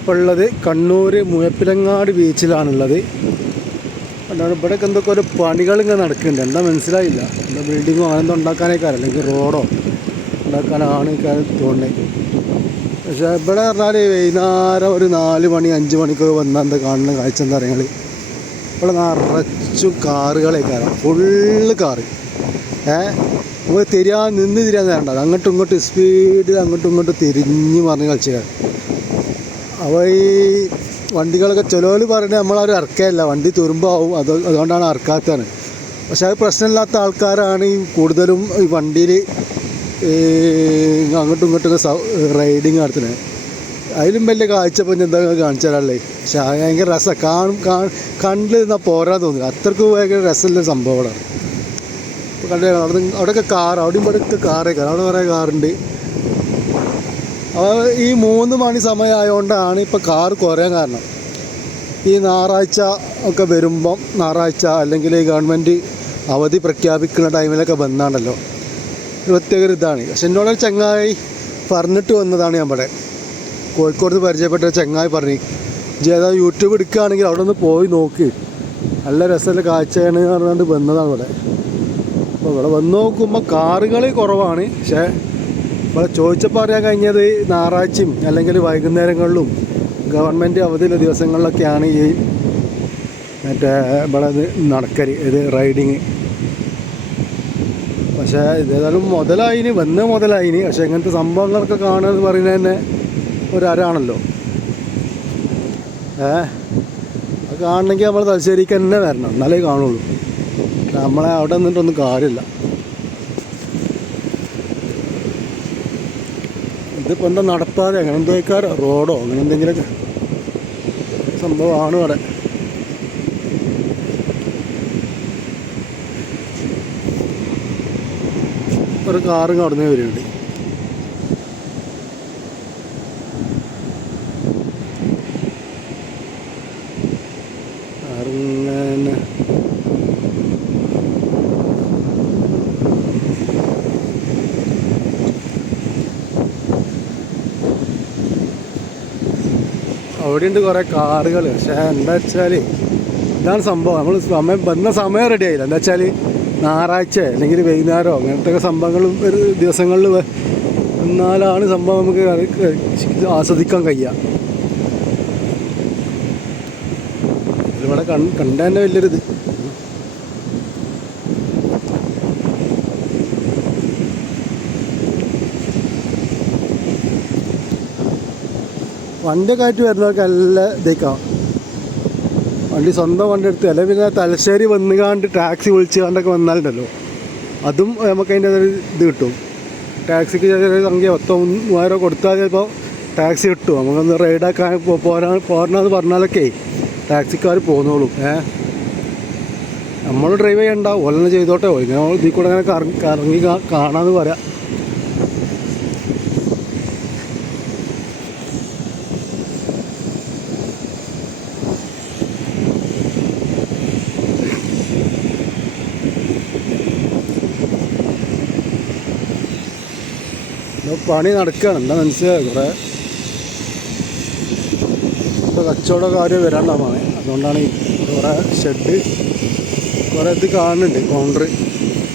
ഇപ്പോൾ ഉള്ളത് കണ്ണൂർ മുഴപ്പിലങ്ങാട് ബീച്ചിലാണുള്ളത്. അല്ലാതെ ഇവിടെയൊക്കെ എന്തൊക്കെ ഒരു പണികൾ ഇങ്ങനെ നടക്കുന്നുണ്ട്. എന്താ മനസ്സിലായില്ല. എന്താ ബിൽഡിങ്ങോ അങ്ങനെന്തോ ഉണ്ടാക്കാനേക്കാരം അല്ലെങ്കിൽ റോഡോ ഉണ്ടാക്കാനാണ് തോന്നുന്നത്. പക്ഷേ ഇവിടെ പറഞ്ഞാൽ വൈകുന്നേരം ഒരു 4 മണി 5 മണിക്കൊക്കെ വന്നാൽ എന്താ കാണുന്ന കാഴ്ച എന്താ പറയുക, ഇവിടെ നിറച്ചും കാറുകളേക്കാരം, ഫുള്ള് കാറ്. നമുക്ക് നിന്ന് തിരിയാൻ നേരണ്ട, അങ്ങോട്ടും ഇങ്ങോട്ടും സ്പീഡിൽ അങ്ങോട്ടും ഇങ്ങോട്ടും തിരിഞ്ഞ് മറിഞ്ഞ് കളിച്ചാൽ. അപ്പോൾ ഈ വണ്ടികളൊക്കെ ചിലവർ പറയുന്നത് നമ്മളാരും ഇറക്കുകയല്ല, വണ്ടി തുരുമ്പാവും, അതുകൊണ്ടാണ് ഇറക്കാത്തതാണ്. പക്ഷെ അത് പ്രശ്നമില്ലാത്ത ആൾക്കാരാണ് ഈ കൂടുതലും ഈ വണ്ടിയിൽ അങ്ങോട്ടും ഇങ്ങോട്ടും റൈഡിങ് നടത്തുന്നത്. അതിലും വലിയ കാഴ്ചപ്പോൾ എന്താ കാണിച്ചു തരാനുള്ളത്. പക്ഷെ ഭയങ്കര രസമാണ്, കണ്ടിൽ നിന്നാൽ പോരാൻ തോന്നില്ല, അത്രയ്ക്ക് ഭയങ്കര രസമുള്ള സംഭവമാണ്. ഇപ്പോൾ കണ്ടു അവിടെയൊക്കെ കാർ, അവിടെയും ഇവിടെയൊക്കെ കാറൊക്കെ, അവിടെ കുറേ കാറുണ്ട്. അപ്പോൾ ഈ 3 മണി സമയമായതുകൊണ്ടാണ് ഇപ്പോൾ കാർ കുറയാൻ കാരണം. ഈ ഞായറാഴ്ച ഒക്കെ വരുമ്പം, ഞായറാഴ്ച അല്ലെങ്കിൽ ഗവൺമെൻറ് അവധി പ്രഖ്യാപിക്കുന്ന ടൈമിലൊക്കെ വന്നാണല്ലോ, പ്രത്യേക ഇതാണ്. പക്ഷെ എന്നോട് ചങ്ങായി പറഞ്ഞിട്ട് വന്നതാണ്. ഞാൻ ഇവിടെ കോഴിക്കോട് പരിചയപ്പെട്ട ചങ്ങായി പറഞ്ഞു, ഏതാ യൂട്യൂബ് എടുക്കുകയാണെങ്കിൽ അവിടെ ഒന്ന് പോയി നോക്ക്, നല്ല രസമുള്ള കാഴ്ചയാണ് പറഞ്ഞുകൊണ്ട് വന്നതാണ് ഇവിടെ. അപ്പോൾ ഇവിടെ വന്ന് നോക്കുമ്പോൾ കാറുകൾ കുറവാണ്. പക്ഷേ ഇവിടെ ചോദിച്ചപ്പോൾ അറിയാൻ കഴിഞ്ഞത് ഞായറാഴ്ചയും അല്ലെങ്കിൽ വൈകുന്നേരങ്ങളിലും ഗവൺമെൻറ് അവധിയുള്ള ദിവസങ്ങളിലൊക്കെയാണ് ഈ മറ്റേ ഇവിടെ നടക്കൽ, ഇത് റൈഡിങ്. പക്ഷേ ഇതേതായാലും മുതലായിന്. പക്ഷേ ഇങ്ങനത്തെ സംഭവങ്ങളൊക്കെ കാണുക എന്ന് പറയുന്നത് തന്നെ ഒരാണല്ലോ. അത് കാണണമെങ്കിൽ നമ്മൾ തലശ്ശേരിക്ക് തന്നെ വരണം, എന്നാലേ കാണുള്ളൂ. നമ്മളെ അവിടെ നിന്നിട്ടൊന്നും കാര്യമില്ല. ഇതിപ്പോൾ എന്താ നടപ്പാതെ അങ്ങനെ എന്തോക്കാരോ റോഡോ അങ്ങനെ എന്തെങ്കിലുമൊക്കെ സംഭവമാണ് ഇവിടെ. ഒരു കാറും കടന്നു വരുന്നുണ്ട്. കാറിങ്ങനെ അവിടെയുണ്ട് കുറേ കാറുകൾ. പക്ഷേ എന്താ വെച്ചാൽ ഇതാണ് സംഭവം, നമ്മൾ വന്ന സമയം റെഡി ആയില്ല. എന്താ വെച്ചാൽ ഞായറാഴ്ച അല്ലെങ്കിൽ വൈകുന്നേരമോ അങ്ങനത്തെ സംഭവങ്ങളും ഒരു ദിവസങ്ങളിൽ എന്നാലാണ് സംഭവം നമുക്ക് ആസ്വദിക്കാൻ കഴിയുക. ഇവിടെ കണ്ട തന്നെ വലിയൊരിത്. വണ്ടിയൊക്കെ ആയിട്ട് വരുന്നവർക്ക് നല്ല ഇതേക്കാം, വണ്ടി സ്വന്തം വണ്ടി എടുത്ത്, അല്ലെങ്കിൽ പിന്നെ തലശ്ശേരി വന്നുകാണ്ട് ടാക്സി വിളിച്ച് കണ്ടൊക്കെ വന്നാലുണ്ടല്ലോ, അതും നമുക്ക് അതിൻ്റെ ഒരു ഇത് കിട്ടും. ടാക്സിക്ക് ചെറിയ സംഖ്യ 3000 കൊടുത്താൽ ചിലപ്പോൾ ടാക്സി കിട്ടും. നമുക്കൊന്ന് റൈഡാക്കാൻ പോരണമെന്ന് പറഞ്ഞാലൊക്കെ ടാക്സിക്കാർ പോന്നോളും. നമ്മൾ ഡ്രൈവ് ചെയ്യണ്ട, ഓലെന്നെ ചെയ്തോട്ടെ, ഇങ്ങനെ ഇതിൽ കൂടെ അങ്ങനെ കറങ്ങി കാണാമെന്ന് പറയാം. പണി നടക്കുകയാണ്, എന്താ മനസ്സിലായി. കുറേ ഇപ്പോൾ കച്ചവട കാര്യം വരാണ്ടാവാണ്, അതുകൊണ്ടാണ് കുറേ ഷെഡ് കുറേ ഇത് കാണുന്നുണ്ട്. കൗണ്ടർ,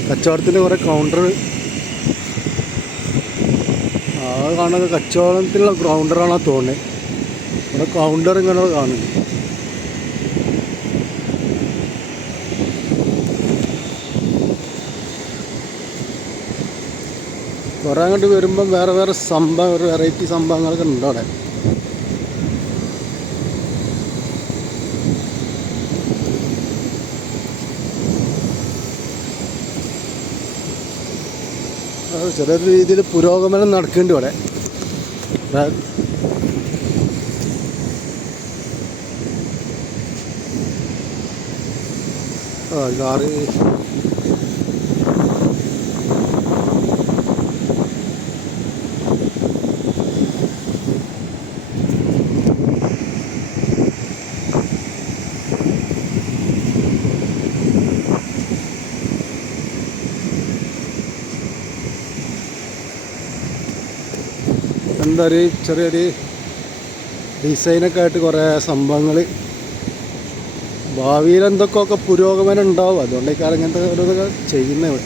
കച്ചവടത്തിൻ്റെ കുറേ കൗണ്ടർ കാണുന്നത് കച്ചവടത്തിലുള്ള കൗണ്ടറാണോ തോന്നുന്നത്. ഇവിടെ കൗണ്ടർ ഇങ്ങനെ കാണുന്നുണ്ട്. കുറേ അങ്ങോട്ട് വരുമ്പം വേറെ സംഭവം, ഒരു വെറൈറ്റി സംഭവങ്ങളൊക്കെ ഉണ്ട് അവിടെ. ചെറിയ രീതിയിൽ പുരോഗമനം നടക്കുന്നുണ്ട് ഇവിടെ. കാറ് എന്താ ഒരു ചെറിയൊരു ഡിസൈനൊക്കെ ആയിട്ട് കുറേ സംഭവങ്ങൾ. ഭാവിയിൽ എന്തൊക്കെയൊക്കെ പുരോഗമനം ഉണ്ടാവും, അതുകൊണ്ടേക്കാണ് ഇങ്ങനത്തെ ഓരോന്നൊക്കെ ചെയ്യുന്നത്.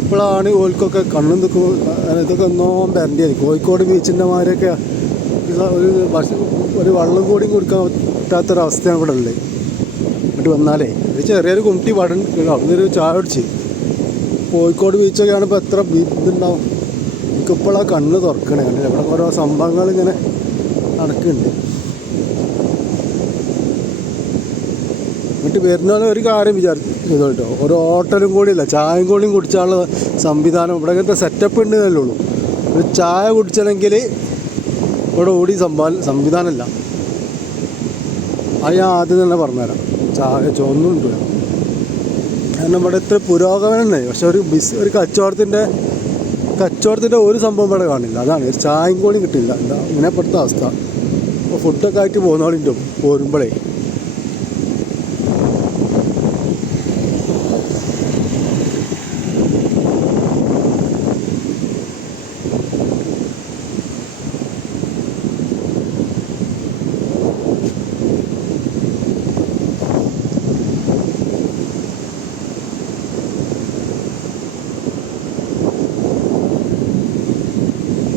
ഇപ്പോഴാണ് ഓൽക്കൊക്കെ കണ്ണും നിൽക്കും ഇതൊക്കെ ഒന്നോ വരേണ്ടത്. കോഴിക്കോട് ബീച്ചിൻ്റെ മാതിരിയൊക്കെ ഒരു വെള്ളം കൂടിയും കൊടുക്കാൻ പറ്റാത്തൊരവസ്ഥയാണ് ഇവിടെ ഉള്ളത്. എന്നിട്ട് വന്നാലേ ഒരു ചെറിയൊരു കുട്ടി അവിടുന്നൊരു ചായ അടിച്ച്. കോഴിക്കോട് ബീച്ചൊക്കെയാണ് ഇപ്പോൾ എത്ര ഇതുണ്ടാവും. എനിക്കിപ്പോഴാണ് കണ്ണ് തുറക്കണേ. കണ്ടില്ല, ഇവിടെ ഓരോ സംഭവങ്ങൾ ഇങ്ങനെ നടക്കുന്നുണ്ട്. എന്നിട്ട് വരുന്നാലും ഒരു കാര്യം വിചാരിച്ചു കേട്ടോ, ഒരു ഹോട്ടലും കൂടിയില്ല, ചായയും കൂടിയും കുടിച്ചാലുള്ള സംവിധാനം ഇവിടെ അങ്ങനത്തെ സെറ്റപ്പ് ഉണ്ടെന്നല്ലേ ഉള്ളൂ. ഒരു ചായ കുടിച്ചണമെങ്കിൽ ഇവിടെ ഓടി സംവിധാനമല്ല. അത് ഞാൻ ആദ്യം തന്നെ പറഞ്ഞുതരാം. ചായ ചുവന്നുണ്ട് കാരണം ഇവിടെ ഇത്ര പുരോഗമനം ഉണ്ട്. പക്ഷെ ഒരു കച്ചവടത്തിൻ്റെ ഒരു സംഭവം ഇവിടെ കാണില്ല. അതാണ് ഒരു ചായയും കൂടിയും കിട്ടില്ല. എന്താ ഇങ്ങനെപ്പെടുത്ത അവസ്ഥ. അപ്പോൾ ഫുഡൊക്കെ ആയിട്ട് പോകുന്നവളിൻ്റെ പോരുമ്പോഴേ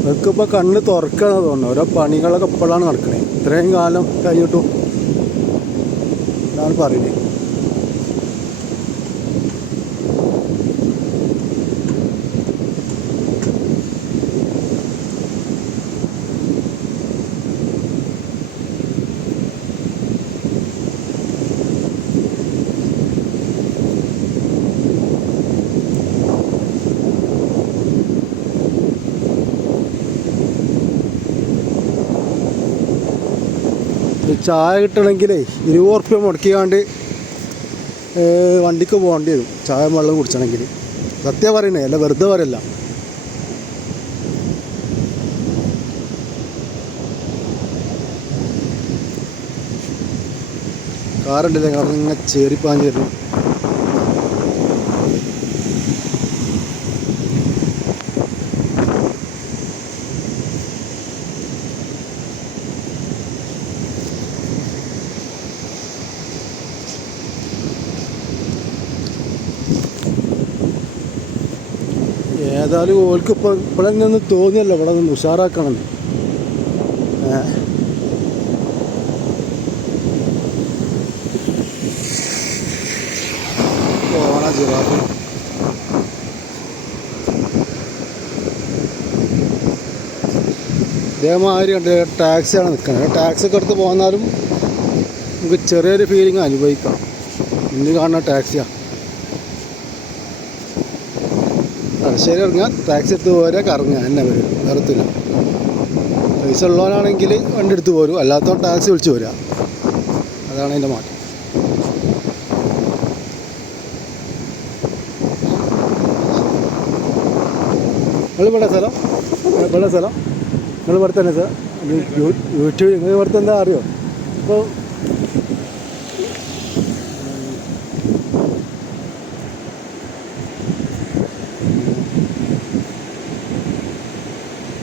അവർക്കിപ്പോൾ കണ്ണ് തുറക്കണമെന്ന് തോന്നുന്നു. ഓരോ പണികളൊക്കെ ഇപ്പോഴാണ് നടക്കണേ. ഇത്രയും കാലം കഴിഞ്ഞിട്ടും എന്നാണ് പറയുന്നത്. ചായ കിട്ടണമെങ്കിലേ 20 ഉറുപ്പ്യ മുടക്കിക്കാണ്ട് വണ്ടിക്ക് പോകേണ്ടി വരും ചായ വെള്ളം കുടിച്ചണമെങ്കിൽ. സത്യം പറയണേ, അല്ല വെറുതെ പറയല്ല. കാറുണ്ടല്ലേ കാരണം ഇങ്ങനെ ചേറിപ്പാഞ്ഞ് തരുന്നു. ഏതായാലും ഓൾക്ക് ഇവിടെ നിന്ന് തോന്നിയല്ലോ ഇവിടെ നിന്ന് ഉഷാറാക്കണം. പോണ ജിറാഫ് ഇതേമാതിരി ഉണ്ട്. ടാക്സിയാണ് നിൽക്കുന്നത്. ടാക്സി ഒക്കെ എടുത്ത് പോന്നാലും നമുക്ക് ചെറിയൊരു ഫീലിംഗ് അനുഭവിക്കാം. ഇന്ന് കാണുന്ന ടാക്സിയാണ്. തലശ്ശേരി ഇറങ്ങാൻ ടാക്സി എടുത്ത് പോരാ കറങ്ങുക എന്നെ വരും, വേറത്തില്ല. പൈസ ഉള്ളവനാണെങ്കിൽ വണ്ടി എടുത്ത് പോരും, അല്ലാത്തവൻ ടാക്സി വിളിച്ച് പോരുക. അതാണ് അതിൻ്റെ മാറ്റം. നിങ്ങളിവിടെ സ്ഥലം നിങ്ങൾ ഇവിടെ തന്നെ സാർ യൂട്യൂബ് നിങ്ങൾ ഇവിടെ എന്താ അറിയോ? ഇപ്പോൾ